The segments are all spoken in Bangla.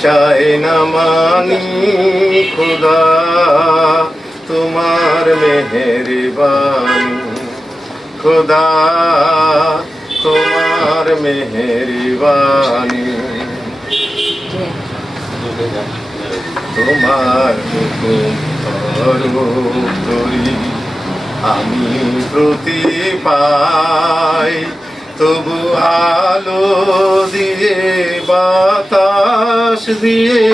চাই না মানি খুদা তোমার মেহেরবানি। খুদা তোমার মেহেরবানি। তোমার করি আমি প্রতি পাই তবু আলো দিয়ে, বাতাস দিয়ে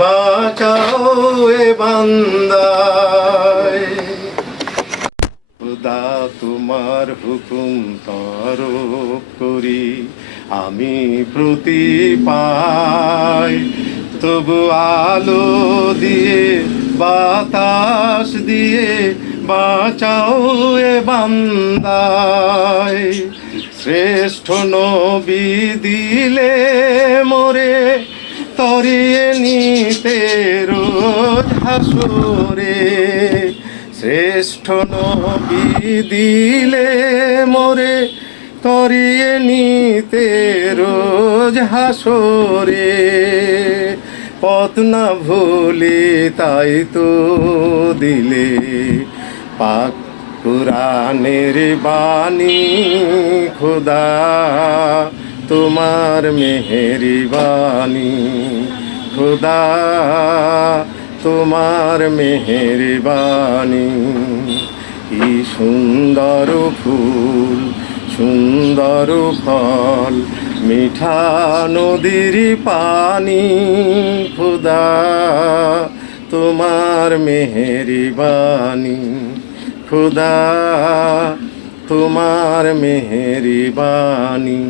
বাঁচাও এ বান্দায়। খুদা তোমার হুকুম তরফ করি, আমি প্রতি পাই। তবু আলো দিয়ে, বাতাস দিয়ে বাঁচাও এ বান্দায়। শ্রেষ্ঠ নবী দিলে মোরে তরিয়ে নিতে রোজ হাসরে। শ্রেষ্ঠ নবী দিলে মোরে তরিয়ে নিতে রোজ হাসরে। পথ না ভুলি তাই তো দিলে পাক পুরাণের বাণী, খুদা, তোমার মেহেরি বাণী খুদা, তোমার মেহেরবানি কি সুন্দর ফুল, সুন্দর ফল, মিঠা নদীর পানি। খুদা, তোমার মেহেরবানি খুদা তোমার মেহেরবানি।